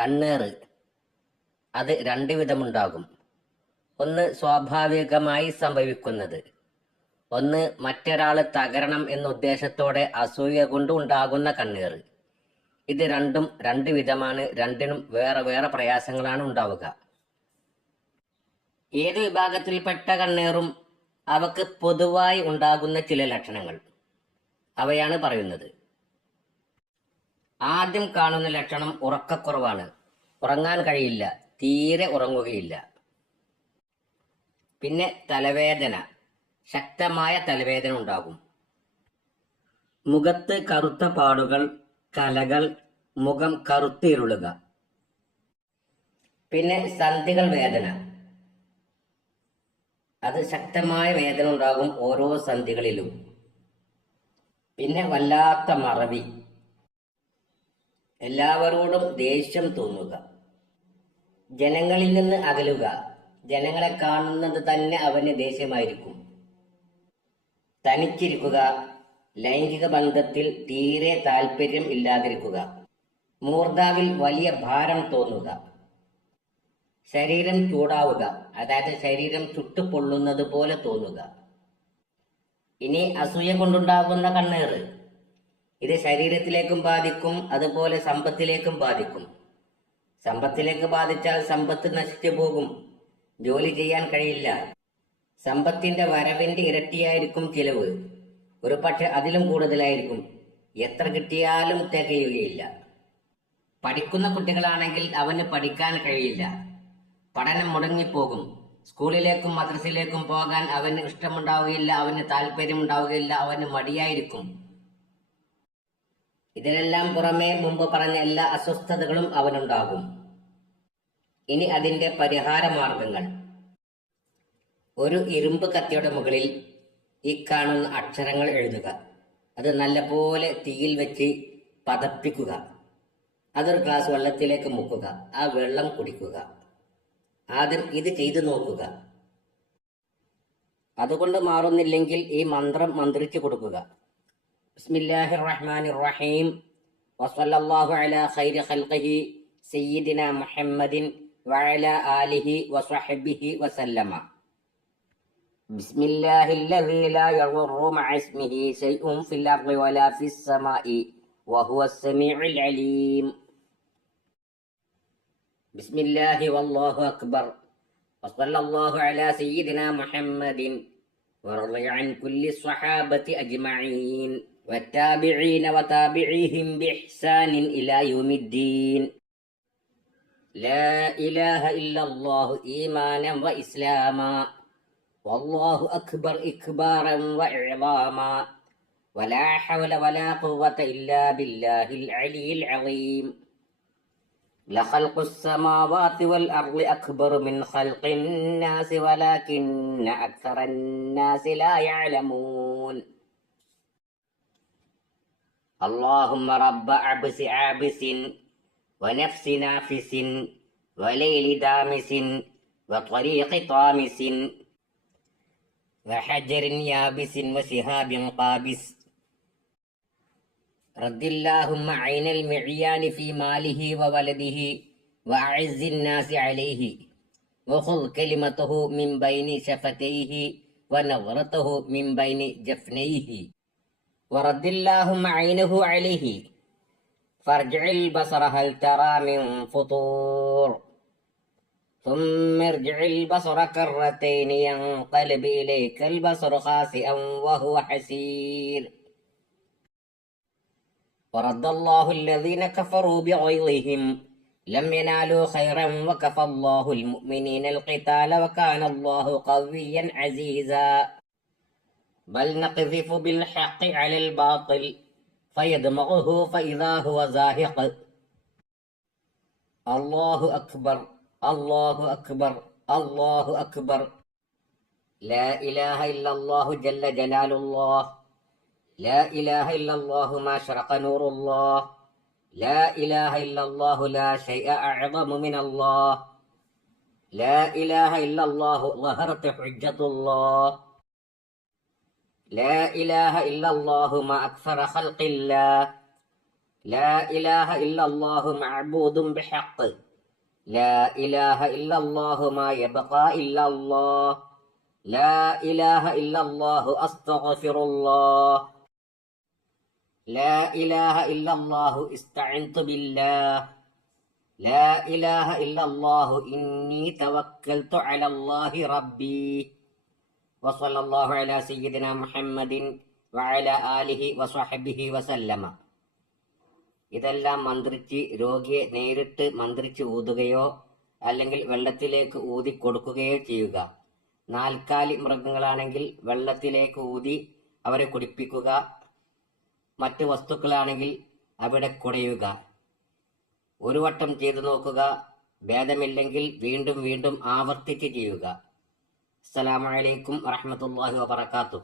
കണ്ണേറ്. അത് രണ്ട് വിധമുണ്ടാകും. ഒന്ന് സ്വാഭാവികമായി സംഭവിക്കുന്നത്. ഒന്ന് മറ്റൊരാൾ തകരണം എന്ന ഉദ്ദേശത്തോടെ അസൂയ കൊണ്ട് ഉണ്ടാകുന്ന ഇത് രണ്ടും രണ്ട് വിധമാണ് രണ്ടിനും വേറെ വേറെ പ്രയാസങ്ങളാണ് ഉണ്ടാവുക. ഏത് വിഭാഗത്തിൽപ്പെട്ട കണ്ണീറും അവക്ക് പൊതുവായി ഉണ്ടാകുന്ന ചില ലക്ഷണങ്ങൾ. അവയാണ് പറയുന്നത്. ആദ്യം കാണുന്ന ലക്ഷണം ഉറക്കക്കുറവാണ്. ഉറങ്ങാൻ കഴിയില്ല. തീരെ ഉറങ്ങുകയില്ല. പിന്നെ തലവേദന. ശക്തമായ തലവേദന ഉണ്ടാകും. മുഖത്ത് കറുത്ത പാടുകൾ കലകൾ മുഖം കറുത്തിരുളുക പിന്നെ സന്ധികൾ വേദന. അത് ശക്തമായ വേദന ഉണ്ടാകും ഓരോ സന്ധികളിലും. പിന്നെ വല്ലാത്ത മറവി. എല്ലാവരോടും ദേഷ്യം തോന്നുക. ജനങ്ങളിൽ നിന്ന് അകലുക. ജനങ്ങളെ കാണുന്നത് തന്നെ അവന് ദേഷ്യമായിരിക്കും. തനിച്ചിരിക്കുക. ലൈംഗിക ബന്ധത്തിൽ തീരെ താല്പര്യം ഇല്ലാതിരിക്കുക. മൂർധാവിൽ വലിയ ഭാരം തോന്നുക. ശരീരം ചൂടാവുക. അതായത് ശരീരം ചുട്ടുപൊള്ളുന്നത് പോലെ തോന്നുക. ഇനി അസൂയ കൊണ്ടുണ്ടാകുന്ന കണ്ണേറ്. ഇത് ശരീരത്തിലേക്കും ബാധിക്കും അതുപോലെ സമ്പത്തിലേക്കും ബാധിക്കും. സമ്പത്തിലേക്ക് ബാധിച്ചാൽ സമ്പത്ത് നശിച്ചു പോകും. ജോലി ചെയ്യാൻ കഴിയില്ല. സമ്പത്തിന്റെ വരവിന്റെ ഇരട്ടിയായിരിക്കും ചിലവ്. ഒരു പക്ഷെ അതിലും കൂടുതലായിരിക്കും. എത്ര കിട്ടിയാലും തികയുകയില്ല. പഠിക്കുന്ന കുട്ടികളാണെങ്കിൽ അവന് പഠിക്കാൻ കഴിയില്ല. പഠനം മുടങ്ങിപ്പോകും. സ്കൂളിലേക്കും മദ്രസയിലേക്കും പോകാൻ അവന് ഇഷ്ടമുണ്ടാവുകയില്ല അവന് താല്പര്യമുണ്ടാവുകയില്ല അവന് മടിയായിരിക്കും. ഇതിനെല്ലാം പുറമെ മുമ്പ് പറഞ്ഞ എല്ലാ അസ്വസ്ഥതകളും അവനുണ്ടാകും. ഇനി അതിന്റെ പരിഹാര മാർഗങ്ങൾ ഒരു ഇരുമ്പ് കത്തിയുടെ മുകളിൽ ഈ കാണുന്ന അക്ഷരങ്ങൾ എഴുതുക. അത് നല്ലപോലെ തീയിൽ വെച്ച് പതപ്പിക്കുക. അതൊരു ഗ്ലാസ് വെള്ളത്തിലേക്ക് മുക്കുക. ആ വെള്ളം കുടിക്കുക. ആദ്യം ഇത് ചെയ്തു നോക്കുക. അതുകൊണ്ട് മാറുന്നില്ലെങ്കിൽ ഈ മന്ത്രം മന്ത്രിച്ചു കൊടുക്കുക. بسم الله الرحمن الرحيم. وصلى الله على خير خلقه سيدنا محمد وعلى آله وصحبه وسلم. بسم الله الذي لا يضر مع اسمه شيء في الأرض ولا في السماء وهو السميع العليم. بسم الله والله أكبر. وصلى الله على سيدنا محمد ورضي عن كل الصحابة أجمعين. والتابعين وتابعيهم بإحسان إلى يوم الدين. لا إله إلا الله إيمانا وإسلاما. والله أكبر إكبارا وإعظاما. ولا حول ولا قوة إلا بالله العلي العظيم. لخلق السماوات والأرض أكبر من خلق الناس ولكن أكثر الناس لا يعلمون. اللهم رب عبس عابس ونفس نافس وليل دامس وطريق طامس وحجر يابس وسهاب قابس. رد اللهم عين المعيان في ماله وولده وأعز الناس عليه وخذ كلمته من بين شفتيه ونظرته من بين جفنيه. ورد اللهم عينه عليه. فارجع البصر هل ترى من فطور. ثم ارجع البصر كرتين ينقلب إليك البصر خاسئا وهو حسير. ورد الله الذين كفروا بغيظهم. لم ينالوا خيرا وكفى الله المؤمنين القتال وكان الله قويا عزيزا. بل نقذف بالحق على الباطل فيدمغه فإذا هو زاهق. الله أكبر الله أكبر الله أكبر. لا إله إلا الله جل جلال الله. لا إله إلا الله ما شرق نور الله. لا إله إلا الله لا شيء أعظم من الله. لا إله إلا الله ظهرت حجة الله. لا إله إلا الله ما أكثر خلق الله. لا إله إلا الله معبود بحق. لا إله إلا الله ما يبقى إلا الله. لا إله إلا الله أستغفر الله. لا إله إلا الله استعنت بالله. لا إله إلا الله إني توكلت على الله ربي. وصلى الله على سيدنا محمد وعلى آله وصحبه وسلم ഇതെല്ലാം മന്ത്രിച്ച് രോഗിയെ നേരിട്ട് മന്ത്രിച്ച് ഊതുകയോ അല്ലെങ്കിൽ വെള്ളത്തിലേക്ക് ഊതി കൊടുക്കുകയോ ചെയ്യുക നാൽക്കാലി മൃഗങ്ങളാണെങ്കിൽ വെള്ളത്തിലേക്ക് ഊതി അവരെ കുടിപ്പിക്കുക മറ്റ് വസ്തുക്കളാണെങ്കിൽ അവിടെ കുടയുക ഒരു വട്ടം ചെയ്തു നോക്കുക ഭേദമില്ലെങ്കിൽ വീണ്ടും വീണ്ടും ആവർത്തിച്ച് ചെയ്യുക അസ്സലാമലൈക്കും വറഹമത്തല്ലാഹി വാബർക്കാത്തു